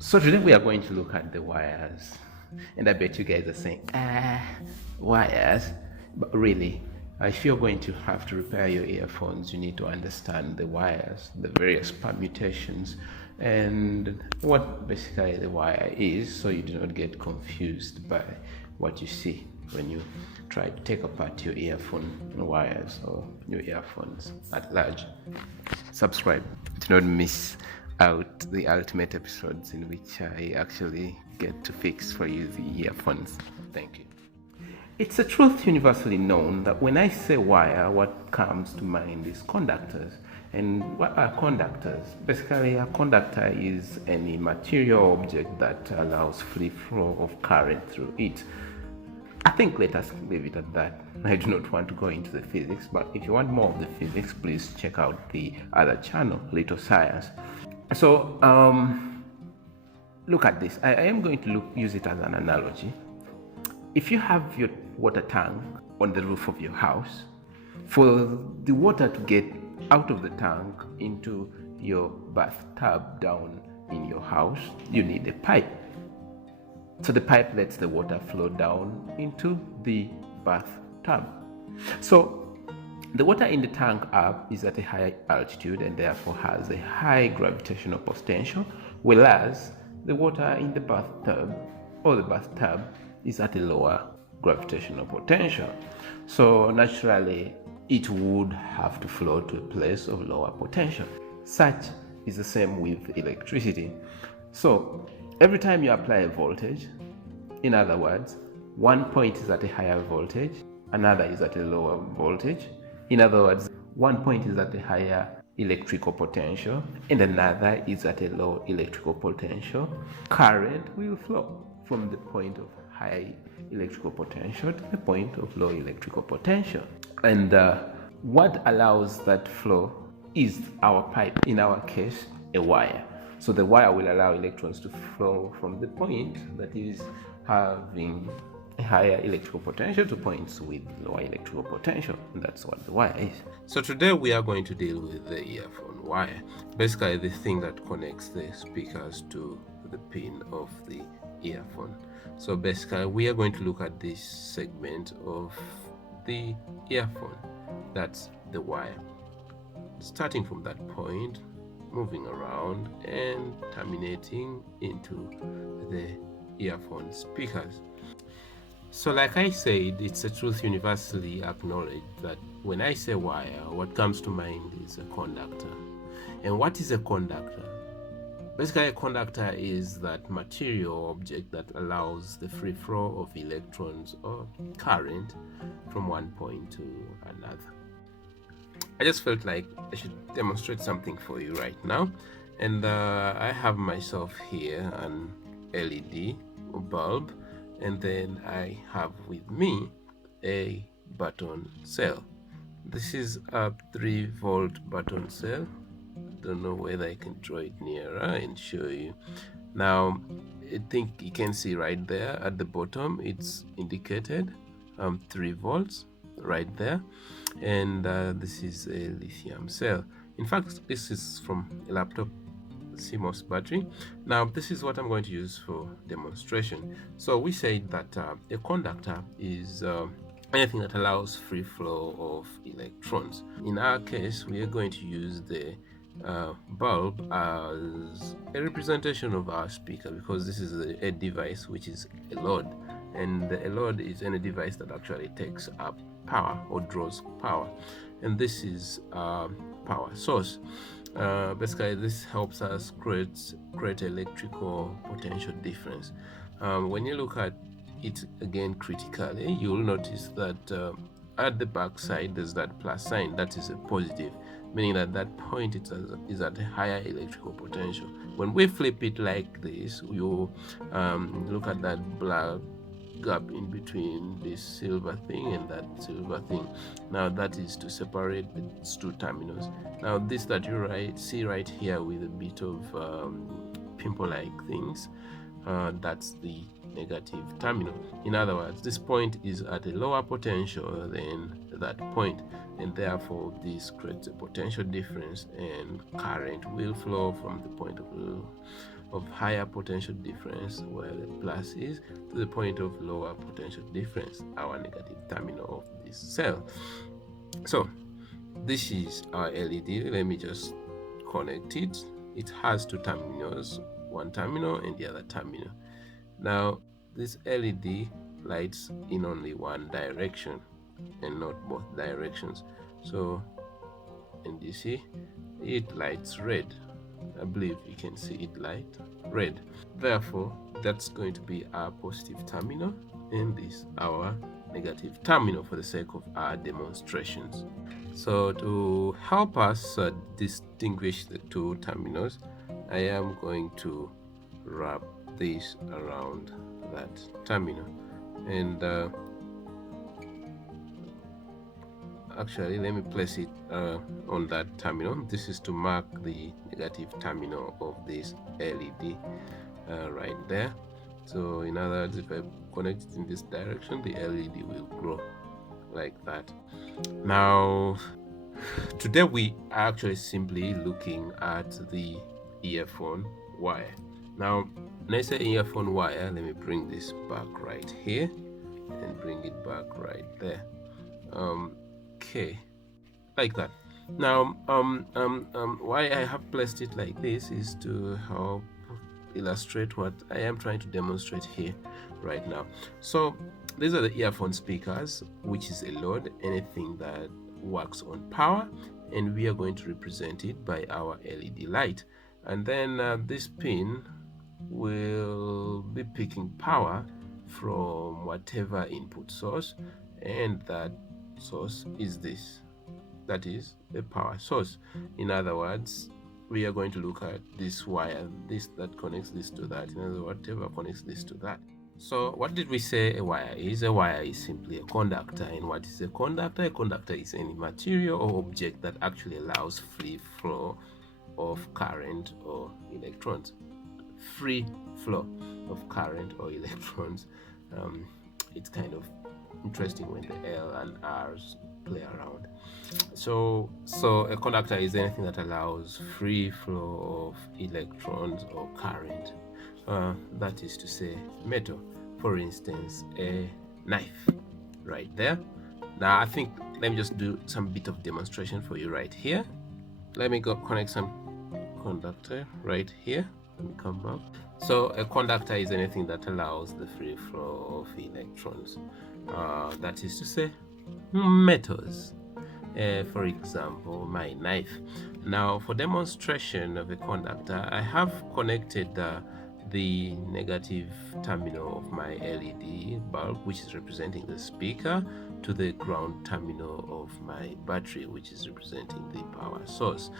So today we are going to look at the wires, and I bet you guys are saying, wires. But really, if you're going to have to repair your earphones, you need to understand the wires, the various permutations, and what basically the wire is, so you do not get confused by what you see when you try to take apart your earphone wires or your earphones at large. Subscribe to not miss out the ultimate episodes in which I actually get to fix for you the earphones. Thank you. It's a truth universally known that when I say wire, what comes to mind is conductors. And what are conductors? Basically, a conductor is any material object that allows free flow of current through it. I think let us leave it at that. I do not want to go into the physics, but if you want more of the physics, please check out the other channel, Little Science. So, look at this. I am going to use it as an analogy. If you have your water tank on the roof of your house, for the water to get out of the tank into your bathtub down in your house, you need a pipe. So the pipe lets the water flow down into the bathtub. So the water in the tank up is at a high altitude and therefore has a high gravitational potential, whereas the water in the bathtub or the bathtub is at a lower gravitational potential. So naturally, it would have to flow to a place of lower potential. Such is the same with electricity. So every time you apply a voltage, in other words, one point is at a higher voltage, another is at a lower voltage. In other words, one point is at a higher electrical potential and another is at a low electrical potential. Current will flow from the point of high electrical potential to the point of low electrical potential. And what allows that flow is our pipe, in our case, a wire. So the wire will allow electrons to flow from the point that is having a higher electrical potential to points with lower electrical potential. And that's what the wire is. So today we are going to deal with the earphone wire. Basically the thing that connects the speakers to the pin of the earphone. So basically we are going to look at this segment of the earphone. That's the wire. Starting from that point, moving around and terminating into the earphone speakers. So like I said, it's a truth universally acknowledged that when I say wire, what comes to mind is a conductor. And what is a conductor? Basically, a conductor is that material object that allows the free flow of electrons or current from one point to another. I just felt like I should demonstrate something for you right now. And I have myself here an LED bulb, and then I have with me a button cell. This is a 3-volt button cell. Don't know whether I can draw it nearer and show you. Now I think you can see right there at the bottom it's indicated 3 volts right there, and this is a lithium cell. In fact, this is from a laptop CMOS battery. Now this is what I'm going to use for demonstration. So we said that a conductor is anything that allows free flow of electrons. In our case, we are going to use the bulb as a representation of our speaker, because this is a device which is a load, and a load is any device that actually takes up power or draws power, and this is a power source. Basically this helps us create electrical potential difference. When you look at it again critically, you will notice that at the back side there's that plus sign. That is a positive, meaning that that point is at a higher electrical potential. When we flip it like this, you look at that black gap in between this silver thing and that silver thing. Now that is to separate its two terminals. Now this that you see right here with a bit of pimple like things, that's the negative terminal. In other words, this point is at a lower potential than that point, and therefore this creates a potential difference and current will flow from the point of of higher potential difference, where the plus is, to the point of lower potential difference, our negative terminal of this cell. So this is our LED. Let me just connect it. It has two terminals, one terminal and the other terminal. Now this LED lights in only one direction and not both directions. So, and you see it lights red. I believe you can see it light red. Therefore, that's going to be our positive terminal and this our negative terminal for the sake of our demonstrations. So to help us distinguish the two terminals, I am going to wrap this around that terminal, and actually let me place it on that terminal. This is to mark the negative terminal of this LED right there. So in other words, if I connect it in this direction, the LED will grow like that. Now today we are actually simply looking at the earphone wire. Now when I say earphone wire, let me bring this back right here and bring it back right there. Okay, like that. Now why I have placed it like this is to help illustrate what I am trying to demonstrate here right now. So these are the earphone speakers, which is a load, anything that works on power, and we are going to represent it by our LED light. And then this pin will be picking power from whatever input source, and that source is this, that is a power source. In other words, we are going to look at this wire, this that connects this to that, in other words, whatever connects this to that. So what did we say a wire is? A wire is simply a conductor. And what is a conductor? A conductor is any material or object that actually allows free flow of current or electrons. Free flow of current or electrons. It's kind of interesting when the L and R's play around. So a conductor is anything that allows free flow of electrons or current. That is to say metal, for instance a knife right there. Now I think let me just do some bit of demonstration for you right here. Let me go connect some conductor right here. Let me come back. So a conductor is anything that allows the free flow of electrons, that is to say metals. For example, my knife. Now for demonstration of a conductor, I have connected the negative terminal of my LED bulb, which is representing the speaker, to the ground terminal of my battery, which is representing the power source.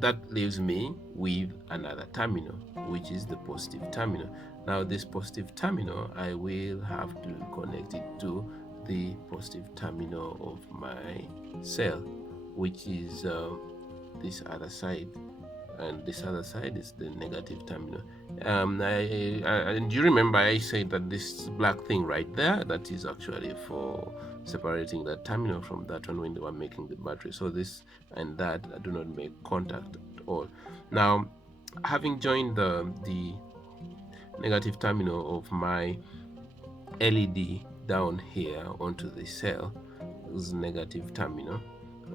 That leaves me with another terminal, which is the positive terminal. Now this positive terminal, I will have to connect it to the positive terminal of my cell, which is this other side, and this other side is the negative terminal. And you remember I said that this black thing right there, that is actually for separating that terminal from that one when they were making the battery. So this and that do not make contact at all. Now having joined the negative terminal of my LED down here onto the cell is negative terminal,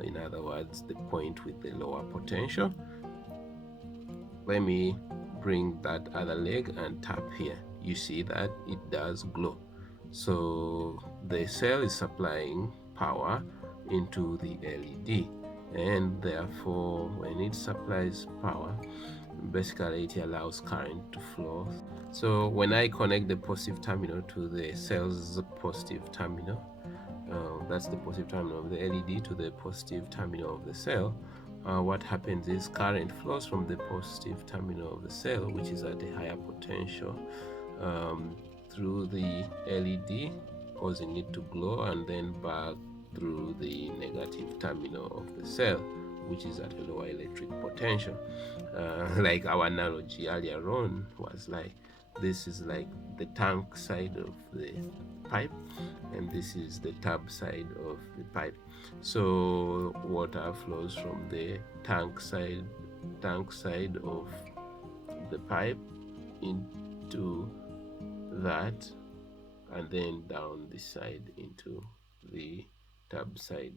in other words the point with the lower potential. Let me bring that other leg and tap here. You see that it does glow. So the cell is supplying power into the LED, and therefore when it supplies power, basically it allows current to flow. So when I connect the positive terminal to the cell's positive terminal, that's the positive terminal of the LED to the positive terminal of the cell, what happens is current flows from the positive terminal of the cell, which is at a higher potential, through the LED, causing it to glow, and then back through the negative terminal of the cell, which is at a lower electric potential. Like our analogy earlier on was like, this is like the tank side of the pipe, and this is the tub side of the pipe. So water flows from the tank side of the pipe into that, and then down this side into the tab side.